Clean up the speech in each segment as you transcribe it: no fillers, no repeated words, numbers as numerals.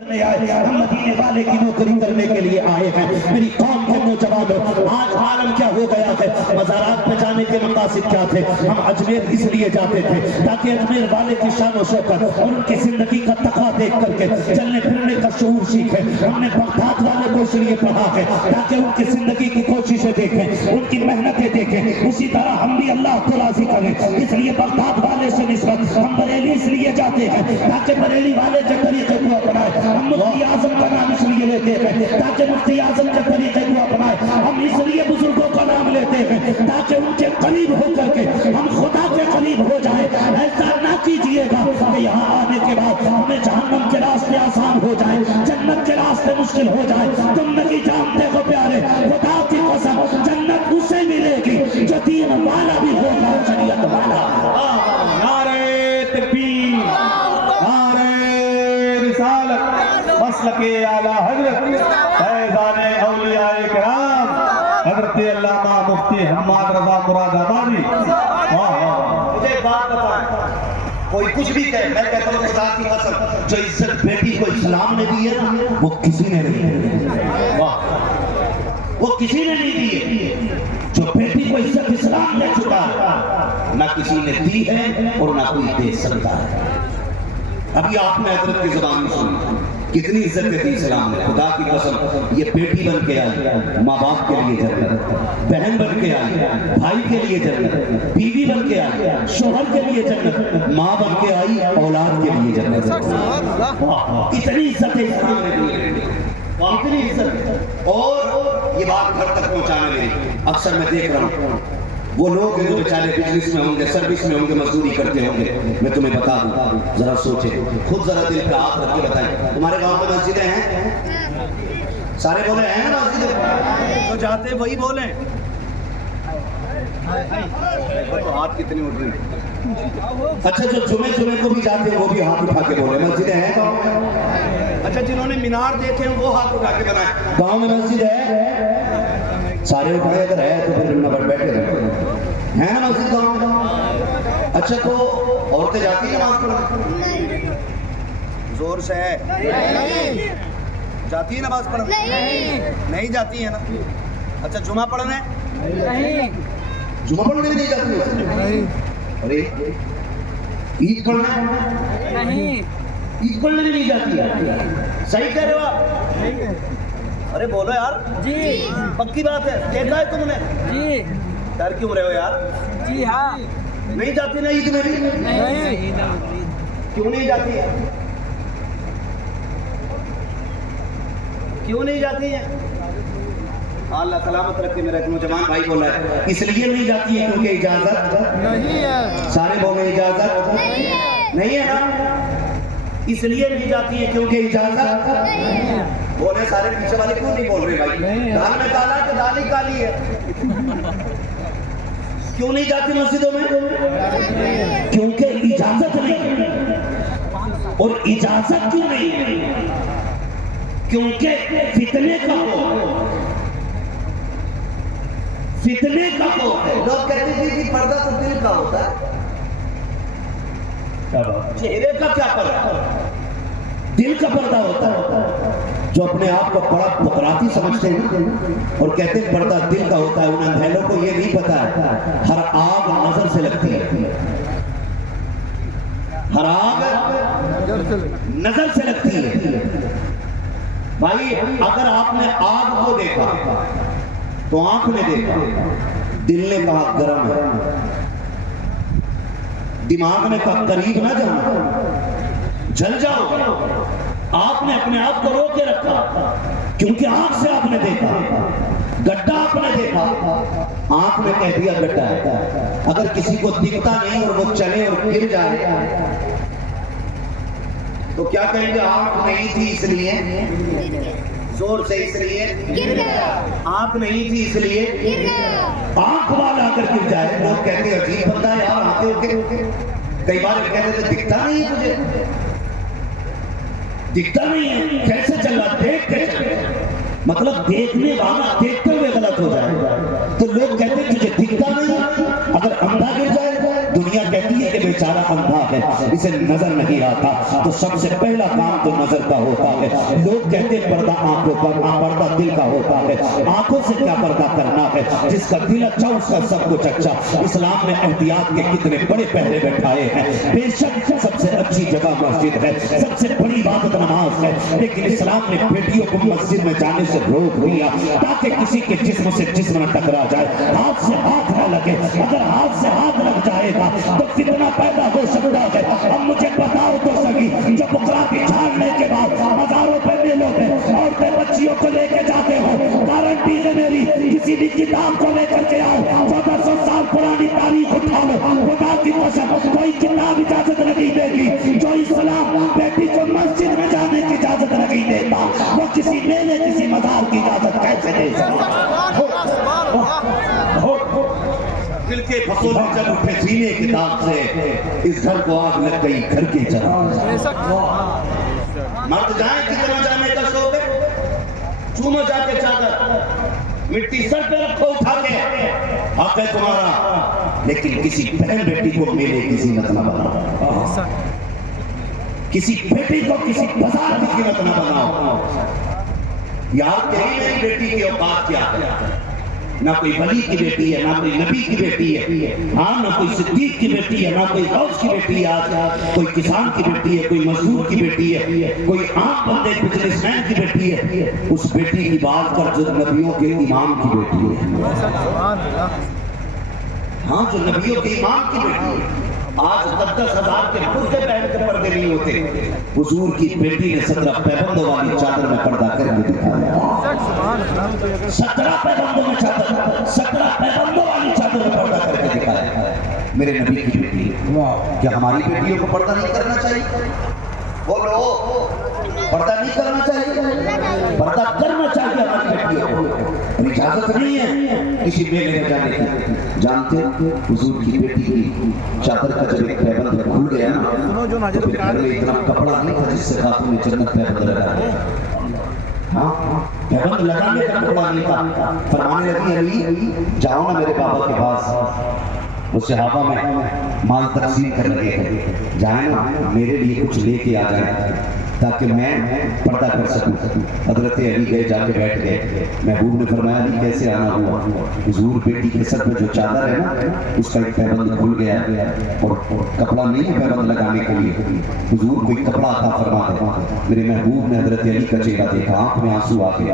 ہم مدینے والے کی نوکری کرنے کے لیے آئے ہیں۔ میری قوم کے نوجوانوں، آج عالم کیا ہو گیا ہے، مزارات پہ جانے کے مقاصد کیا تھے؟ ہم اجمیر اس لیے جاتے تھے تاکہ اجمیر والے کی شان و شوکت اور ان کی زندگی کا تقویٰ دیکھ کر کے چلنے پھرنے کا شعور سیکھیں۔ ہم نے بغداد والے کو اس لیے پڑھا ہے تاکہ ان کی زندگی کی کوششیں دیکھیں، ان کی محنتیں دیکھیں، اسی طرح ہم بھی اللہ کو راضی کریں۔ اس لیے بغداد والے سے نسبت ہم بریلی اس لیے جاتے ہیں تاکہ بریلی والے کے طریقے کو اپنائیں۔ ہم مفتی اعظم کا نام اس لیے لیتے ہیں تاکہ مفتی اعظم کے طریقے کو اپنائیں۔ ہم اس لیے بزرگوں کا نام لیتے ہیں تاکہ ان کے قریب ہو کر کے ہم خدا کے قریب ہو جائیں۔ ایسا نہ کیجئے گا کہ یہاں آنے کے بعد ہمیں جہنم کے راستے آسان ہو جائیں، جنت کے راستے مشکل ہو جائیں۔ تم نہیں جانتے ہو پیارے، خدا کی قسم جنت اسے ملے گی جو دین والا بھی ہوگا، شریعت والا۔ مسلک اعلیٰ حضرت فیضان اولیاء کرام حضرت علامہ مفتی حماد رضا مراد آبادی۔ مجھے ایک بات بتائیں، کوئی کچھ بھی کہے، میں کہتا ہوں خدا کی قسم جو عزت بیٹی کو اسلام نے دی ہے نا وہ کسی نے نہیں دی، وہ کسی نے نہیں دی ہے۔ جو بیٹی کو عزت اسلام دے چکا ہے نہ کسی نے دی ہے اور نہ کوئی دے سکتا ہے۔ ابھی آپ نے حضرت کی زبان میں سنی کتنی عزت دی اسلام نے۔ خدا کی قسم یہ بیٹی بن کے آئی ماں باپ کے لیے جنت، بہن بن کے آئی بھائی کے لیے جنت، بیوی بن کے آئی شوہر کے لیے جنت، ماں بن کے آئی اولاد کے لیے جنت۔ اتنی عزت اسلام نے دی، اتنی عزت۔ اور یہ بات گھر تک پہنچانے میں اکثر میں دیکھ رہا ہوں وہ لوگ جو بیچارے بزنس میں ہوں گے، سروس میں ہوں گے، مزدوری کرتے ہوں گے، میں تمہیں بتا دوں، ذرا سوچیں، خود ذرا دل پہ ہاتھ رکھ کے بتائیں، تمہارے گاؤں میں مسجدیں ہیں؟ سارے بولے ہیں نا مسجدیں؟ تو جاتے وہی بولیں۔ تو ہاتھ کتنی اٹھ رہے ہیں؟ اچھا جو جمعے کو بھی جاتے ہیں وہ بھی ہاتھ اٹھا کے بولے مسجدیں ہیں گاؤں میں؟ اچھا جنہوں نے مینار دیکھے ہیں وہ ہاتھ اٹھا کے بنائیں گاؤں میں مسجد ہے؟ سارے اٹھائے اگر ہے تو پھر نمبر بیٹھے رہے ہیں نا مسجد گاؤں میں۔ اچھا تو عورتیں جاتی ہیں نماز پڑھنے؟ زور سے ہے، جاتی ہے نماز پڑھنے؟ نہیں جاتی ہے نا۔ اچھا جمعہ پڑھنے؟ جمعہ پڑھنے بھی نہیں جاتی ہے؟ ارے عید پڑھنے؟ عید پڑھنے بھی نہیں جاتی ہے؟ صحیح کہہ رہے ہو آپ؟ ارے بولو یار، جی پکی بات ہے، دیکھا ہے تم نے؟ جی ڈر کیوں رہے ہو یار؟ جی ہاں نہیں جاتی نا عید میں بھی؟ کیوں نہیں جاتی ہے؟ کیوں نہیں جاتی ہے؟ اللہ سلامت رکھے، میرا ایک نوجوان بھائی بول رہا ہے اس لیے نہیں جاتی ہے کیونکہ اجازت نہیں ہے۔ سارے بولے اجازت نہیں ہے نا؟ اس لیے نہیں جاتی ہے کیونکہ اجازت نہیں ہے۔ بولے سارے پیچھے والے کیوں نہیں بول رہے بھائی؟ دال میں کالا کہ دال ہی کالی ہے؟ کیوں نہیں جاتی مسجدوں میں؟ کیونکہ اجازت نہیں۔ اور اجازت کیوں نہیں؟ کیونکہ فتنے کا ہو، فتنے کا ہو۔ لوگ کہتے ہیں کہ پردہ تو دل کا ہوتا ہے، چہرے کا کیا پردہ؟ دل کا پردہ ہوتا ہے۔ جو اپنے آپ کو بڑا بکراتی سمجھتے ہیں اور کہتے ہیں پردہ دل کا ہوتا ہے، ان اندھیروں کو یہ نہیں پتا ہے ہر آگ نظر سے لگتی ہے، ہر آگ نظر سے لگتی ہے۔ بھائی اگر آپ نے آگ کو دیکھا تو آنکھ نے دیکھا، دل نے کہا گرم ہے، دماغ نے کہا قریب نہ جانا، جل جاؤ۔ آپ نے اپنے آپ کو رو کے رکھا کیونکہ آنکھ سے آپ نے دیکھا، گڈھا آپ نے دیکھا، آنکھ نے کہہ دیا گڈھا ہے۔ اگر کسی کو دکھتا نہیں اور وہ چلے اور گر جائے تو کیا کہیں گے؟ آنکھ نہیں تھی اس لیے، زور سے اس لیے گر گیا، آنکھ نہیں تھی اس لیے گر گیا۔ آنکھ والا اگر گر جائے لوگ کہتے ہیں عجیب بندہ ہے یار، آتے ہو کے کئی بار کہتے ہیں دکھتا نہیں ہے تجھے، دکھتا نہیں ہے، کیسے چل رہا؟ دیکھ کے چل۔ مطلب دیکھنے والا دیکھتے ہوئے غلط ہو جائے تو لوگ کہتے ہیں تجھے دکھتا نہیں۔ اگر اندھا گر جائے دنیا کہتی ہے کہ بیچارہ اندھا ہے اسے نظر نہیں آتا، تو سب سے پہلا کام تو نظر کا ہوتا ہے۔ لوگ کہتے پردہ آنکھوں پر، پردہ دل کا ہوتا ہے۔ آنکھوں سے کیا پردہ کرنا ہے؟ جس کا دل اچھا اس کا سب کچھ اچھا۔ اسلام نے احتیاط کے کتنے بڑے پہرے بٹھائے ہیں۔ بے شک سب سے اچھی جگہ مسجد ہے، سب سے بڑی عبادت نماز ہے، لیکن اسلام نے بیٹیوں کو مسجد میں جانے سے روک دیا تاکہ کسی کے جسم سے جسم نہ ٹکرا جائے، ہاتھ سے ہاتھ نہ لگے۔ اگر ہاتھ سے ہاتھ لگ جائے گا تو فتنہ پیدا ہو سکتا ہے۔ اب مجھے بتاؤ تو صحیح، جو بکرا کی جھاڑنے کے بعد مزاروں پہ میلوں پہ عورتیں بچیوں کو لے کے جاتے ہو، گارنٹی ہے میری، کسی بھی کتاب کو لے کر کے آؤ، 1400 سال پرانی تاریخ اٹھا لو، خدا کی قسم کوئی کتاب اجازت نہیں دے گی جو اسلام بیٹی کو مسجد میں جانے کی اجازت نہیں دیتا، وہ کسی میلے کسی مزار کی اجازت کیسے دے سکتا؟ دل کے پھسول میں جب اٹھے سینے کتاب سے، اس گھر کو آگ لگ گئی گھر کے چراغ۔ مرد جائیں کتنا جانے کا شوق ہے، چومو جا کے چادر، مٹی سر پہ رکھو اٹھا کے، حق ہے تمہارا، لیکن کسی بہن بیٹی کو میلے کی زینت نہ بناؤ، کسی بیٹی کو کسی بازار کی زینت نہ بناؤ۔ یاد کہیں میری بیٹی کی اوقات کیا ہے؟ نہ کوئی ولی کی بیٹی ہے، نہ کوئی نبی کی بیٹی ہے، ہاں نہ کوئی صدیق کی بیٹی ہے، نہ کوئی غوث کی بیٹی ہے، آج کوئی کسان کی بیٹی ہے، کوئی مزدور کی بیٹی ہے، کوئی عام بندے بزنس مین کی بیٹی ہے، اس بیٹی کی بات کر جو نبیوں کے امام کی بیٹی ہے، ہاں جو نبیوں کے امام کی بیٹی ہے۔ آج 10,000 کے کرتے پہن کے پردے نہیں ہوتے، حضور کی بیٹی نے 17 پیبندوں والی چادر میں پردہ کر کے دکھایا، 17 پیبندوں میں چادر، 17 پیبندوں والی چادر میں پردہ کر کے دکھایا۔ میرے نبی کی بیٹی ہے، کیا ہماری بیٹیوں کو پردہ نہیں کرنا چاہیے؟ بولو، پردہ نہیں کرنا چاہیے؟ پردہ کرنا چاہیے ہماری بیٹیوں کو، اجازت نہیں ہے کسی میلے میں جانے کی۔ جانتے حضور کی بیٹی کی چادر کا جب ایک پیبند کھل گیا نا، تو پھر گھر میں اتنا کپڑا نہیں تھا جس سے خاتون جنت پیبند لگا دے، ہاں پیبند لگانے کا کپڑا نہیں تھا۔ فرمانے لگی علی جاؤ نا میرے بابا کے پاس، وہ صحابہ میں مال تقسیم کر لگے ہیں، جائیں نا میرے لیے کچھ لے کے آ جائیں تاکہ میں پردہ کر سکوں۔ حضرت علی گئے، جا کے بیٹھ گئے۔ محبوب نے فرمایا علی کیسے آنا ہوا؟ حضور بیٹی کے سر پہ جو چادر ہے نا اس کا ایک پیبند کھل گیا اور کپڑا نہیں ہے پیبند لگانے کے لیے، حضور کوئی کپڑا عطا فرما دے۔ میرے محبوب نے حضرت علی کا چہرہ دیکھا، آنکھ میں آنسو آ گئے،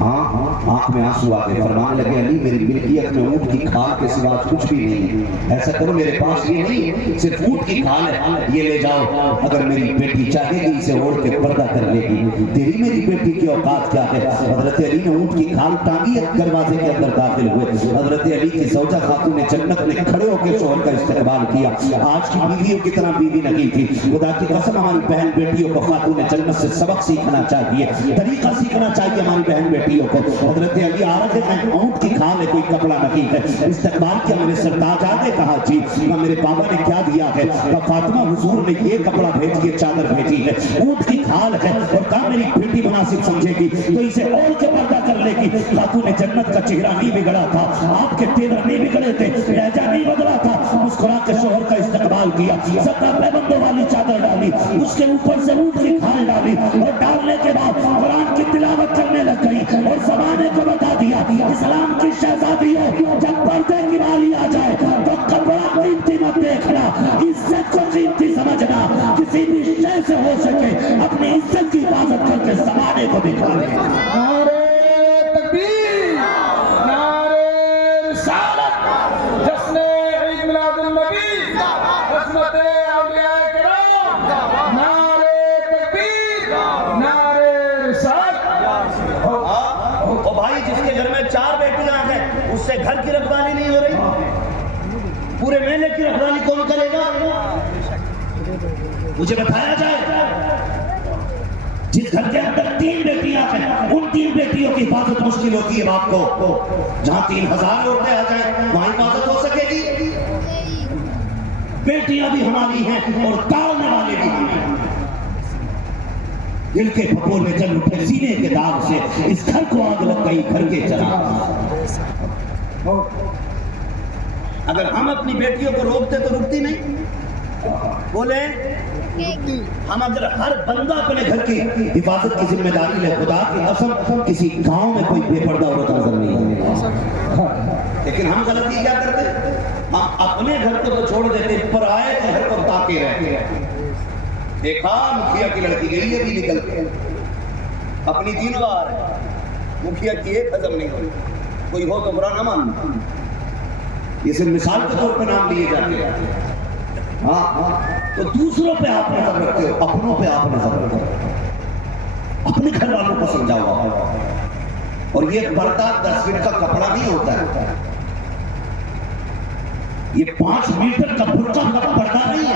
ہاں آنکھ میں آنسو آ گئے۔ فرمانے لگے علی میری ملکیت میں اونٹ کی کھال کے سوا کچھ بھی نہیں ہے، ایسا کرو میرے پاس یہ نہیں ہے، صرف اونٹ کی کھال ہے، یہ لے جاؤ، اگر میری بیٹی چاہے گی اسے اوڑھ کے پردہ کر لے گی۔ تیری میری بیٹی کی اوقات کیا ہے؟ حضرت علی نے اونٹ کی کھال ٹانگی، دروازے کے اندر داخل ہوئے۔ حضرت علی کی زوجہ خاتون جنت نے کھڑے ہو کے شوہر کا استقبال کیا۔ آج کی بیویوں کی طرح بیوی نہیں تھی، خدا کی قسم ہماری بہن بیٹیوں کو خاتون جنت سے سبق سیکھنا چاہیے، طریقہ سیکھنا چاہیے ہماری بہن بیٹیوں کو۔ حضرت علی آ رہے تھے، اونٹ کی کھال ہے کوئی کپڑا نہیں ہے، استقبال کیا میرے سرتاج آ گئے؟ کہا جی۔ میرے بابا نے کیا دیا ہے؟ فاطمہ حضور نے یہ کپڑا بھیجی ہے، چادر بھیجی ہے، اونٹ کی کھال ہے، اور کہا میری بیٹی مناسب سمجھے گی تو اسے اور کے پردہ کر لے گی۔ خاتون جنت کا چہرہ نہیں بگڑا تھا، آپ کے تیور نہیں بگڑے تھے، لہجہ نہیں بدلا تھا، مسکرا کے شوہر کا استقبال کیا، 17 پیبندوں والی چادر ڈالی، اس کے اوپر سے اونٹ کی کھال ڈالی، اور ڈالنے کے بعد قرآن کی تلاوت کرنے لگ گئی اور زمانے کو بتا دیا اسلام کی شہزادیوں جب پردے کی باری آ جائے تو کپڑا قیمتی مت دیکھنا، عزت کو قیمتی سمجھنا، کسی بھی شے سے ہو سکے اپنی عزت کی حفاظت کر کے زمانے کو دکھانے۔ نعرہ تکبیر، نعرہ رسالت، جشن عید میلاد النبی، عصمت اولیاء کرام، نعرہ تکبیر، نعرہ رسالت۔ او بھائی جس کے گھر میں 4 بیٹیاں ہیں اس سے گھر کی رکھوالی نہیں ہو رہی، پورے میلے کی رکھوالی کون کرے گا؟ مجھے بتایا جائے۔ جس گھر کے اندر 3 بیٹیاں ہیں ان 3 بیٹیوں کی حفاظت مشکل ہوتی ہے باپ کو، جہاں 3000 عورتیں آ جائیں وہاں حفاظت ہو سکے گی؟ بیٹیاں بھی ہماری ہیں اور تاڑنے والے بھی ہیں۔ دل کے پھپھور میں جل اٹھے سینے کے داغ سے، اس گھر کو آگ لگ گئی گھر کے چراغ۔ اگر ہم اپنی بیٹیوں کو روکتے تو رکتی نہیں، بولے ہم اگر ہر بندہ اپنے گھر کی حفاظت کی ذمہ داری لے، خدا کی قسم کسی گاؤں میں کوئی بے پردہ عورت نظر نہیں آتی. لیکن ہم غلطی کیا کرتے؟ ہم اپنے گھر کو تو چھوڑ دیتے، پر آئے گھر کو تاکے رہتے. دیکھا مکھیا کی لڑکی گئی ہے بھی نکل کے، اپنی 3 بار مکھیا کی ایک ہضم نہیں ہوئی. کوئی ہو تو برا نہ ماننا، یہ صرف مثال کے طور پہ نام لیے جاتے ہیں. ہاں تو دوسروں پہ آپ نظر رکھتے ہو، اپنوں پہ آپ نظر رکھتے ہو، اپنے گھر والوں کو سمجھاؤ. اور یہ پردہ 10 فٹ کا کپڑا نہیں ہوتا ہے، یہ 5 میٹر کا برقع کا پردہ نہیں ہے.